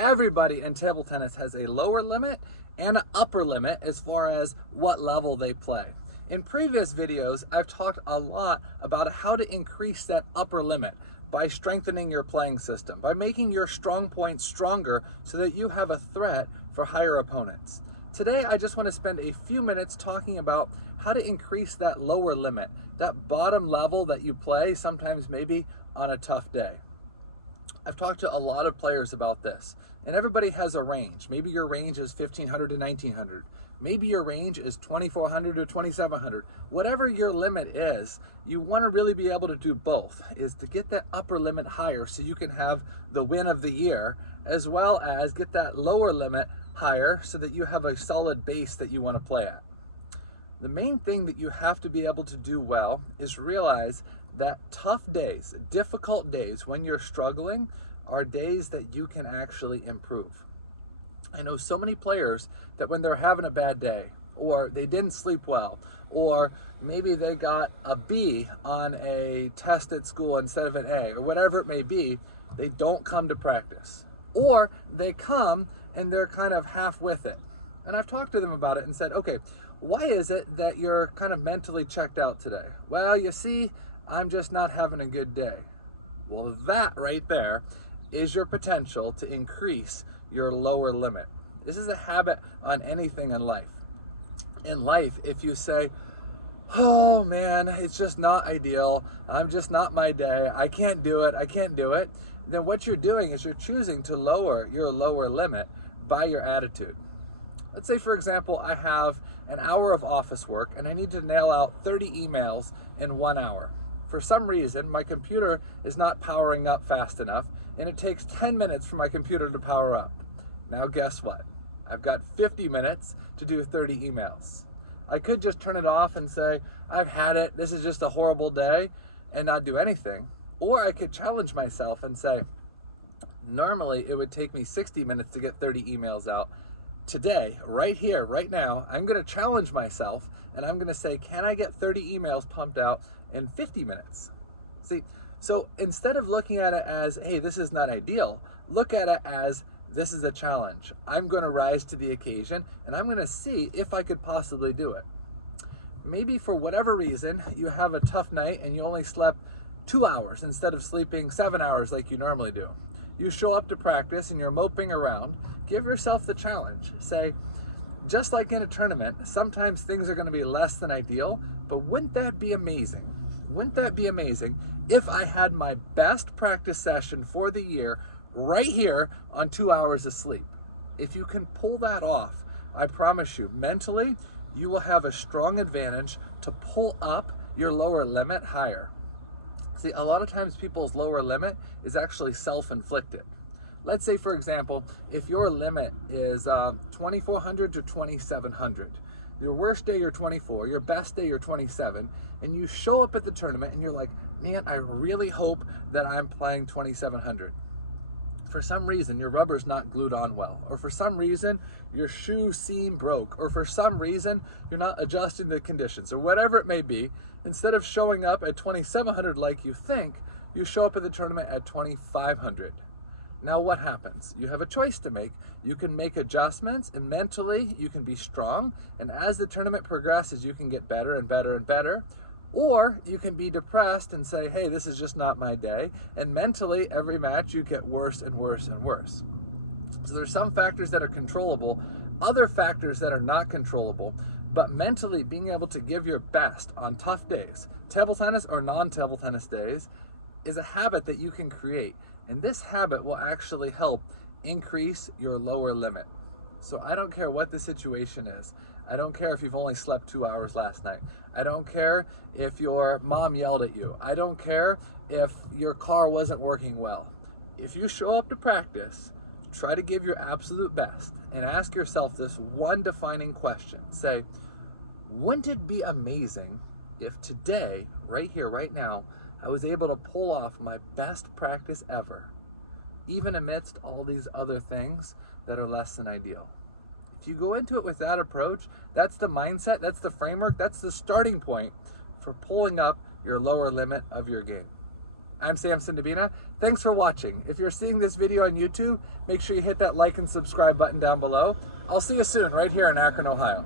Everybody in table tennis has a lower limit and an upper limit as far as what level they play. In previous videos, I've talked a lot about how to increase that upper limit by strengthening your playing system, by making your strong points stronger so that you have a threat for higher opponents. Today, I just want to spend a few minutes talking about how to increase that lower limit, that bottom level that you play, sometimes maybe on a tough day. I've talked to a lot of players about this, and everybody has a range. Maybe your range is 1,500 to 1,900. Maybe your range is 2,400 to 2,700. Whatever your limit is, you want to really be able to do both, is to get that upper limit higher so you can have the win of the year, as well as get that lower limit higher so that you have a solid base that you want to play at. The main thing that you have to be able to do well is realize that tough days, difficult days when you're struggling are days that you can actually improve. I know so many players that when they're having a bad day, or they didn't sleep well, or maybe they got a B on a test at school instead of an A, or whatever it may be, they don't come to practice. Or they come and they're kind of half with it. And I've talked to them about it and said, okay, why is it that you're kind of mentally checked out today? Well, you see, I'm just not having a good day. Well, that right there is your potential to increase your lower limit. This is a habit on anything in life. In life, if you say, oh man, it's just not ideal, I'm just not my day, I can't do it, then what you're doing is you're choosing to lower your lower limit by your attitude. Let's say, for example, I have an hour of office work and I need to nail out 30 emails in 1 hour. For some reason, my computer is not powering up fast enough, and it takes 10 minutes for my computer to power up. Now guess what? I've got 50 minutes to do 30 emails. I could just turn it off and say, I've had it, this is just a horrible day, and not do anything. Or I could challenge myself and say, normally it would take me 60 minutes to get 30 emails out. Today, right here, right now, I'm going to challenge myself, and I'm going to say, can I get 30 emails pumped out in 50 minutes? See, so instead of looking at it as, hey, this is not ideal, look at it as, this is a challenge. I'm going to rise to the occasion, and I'm going to see if I could possibly do it. Maybe for whatever reason, you have a tough night and you only slept 2 hours instead of sleeping 7 hours like you normally do. You show up to practice and you're moping around. Give yourself the challenge. Say, just like in a tournament, sometimes things are going to be less than ideal, but wouldn't that be amazing? Wouldn't that be amazing if I had my best practice session for the year right here on 2 hours of sleep? If you can pull that off, I promise you, mentally, you will have a strong advantage to pull up your lower limit higher. See, a lot of times people's lower limit is actually self-inflicted. Let's say, for example, if your limit is 2,400 to 2,700, your worst day you're 24, your best day you're 27, and you show up at the tournament and you're like, man, I really hope that I'm playing 2,700. For some reason, your rubber's not glued on well, or for some reason, your shoe seam broke, or for some reason, you're not adjusting the conditions, or whatever it may be. Instead of showing up at 2,700 like you think, you show up at the tournament at 2,500. Now what happens? You have a choice to make. You can make adjustments, and mentally you can be strong, and as the tournament progresses you can get better and better and better. Or you can be depressed and say, hey, this is just not my day, and mentally every match you get worse and worse and worse. So there's some factors that are controllable, other factors that are not controllable, but mentally being able to give your best on tough days, table tennis or non-table tennis days, is a habit that you can create. And this habit will actually help increase your lower limit. So I don't care what the situation is. I don't care if you've only slept 2 hours last night. I don't care if your mom yelled at you. I don't care if your car wasn't working well. If you show up to practice, try to give your absolute best and ask yourself this one defining question. Say, wouldn't it be amazing if today, right here, right now, I was able to pull off my best practice ever, even amidst all these other things that are less than ideal? If you go into it with that approach, that's the mindset, that's the framework, that's the starting point for pulling up your lower limit of your game. I'm Sam Sindabina. Thanks for watching. If you're seeing this video on YouTube, make sure you hit that like and subscribe button down below. I'll see you soon right here in Akron, Ohio.